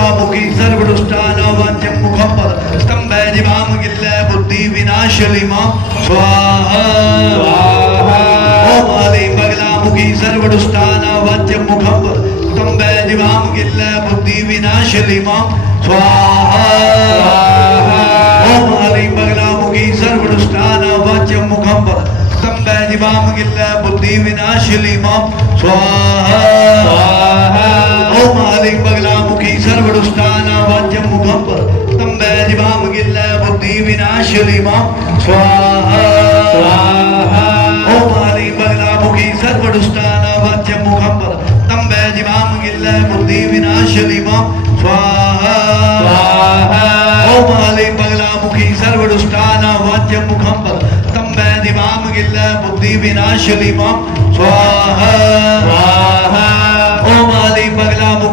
बगलामुखी सर्वदुष्टान वाच्यं मुखं पद स्तंभे जिवाम गिल्ले बुद्धि विनाशलिमा स्वाहा ओम आलीं बगलामुखी सर्वदुष्टान वाच्यं मुखं पद स्तंभे जिवाम गिल्ले बुद्धि विनाशलिमा स्वाहा ओम आलीं बगलामुखी सर्वदुष्टान वाच्यं मुखं पद स्तंभे जिवाम गिल्ले बुद्धि विनाशलिमा स्वाहा ओम आलीं बगलामुखी सर्वदुष्टान वाच्यं मुखं पद स्तंभे जिवाम गिल्ले बुद्धि विनाशलिमा स्वाहा ओम आलीं बगलामुखी सर्वदुष्टान वाच्यं मुखं पद स्तंभे जिवाम गिल्ले बुद्धि विनाशलिमा स्वाहा ओम आलीं बगलामुखी सर्वदुष्टान वाच्यं मुखं पद स्तंभे जिवाम गिल्ले बुद्धि विनाशलिमा स्वाहा ओम आलीं बगलामुखी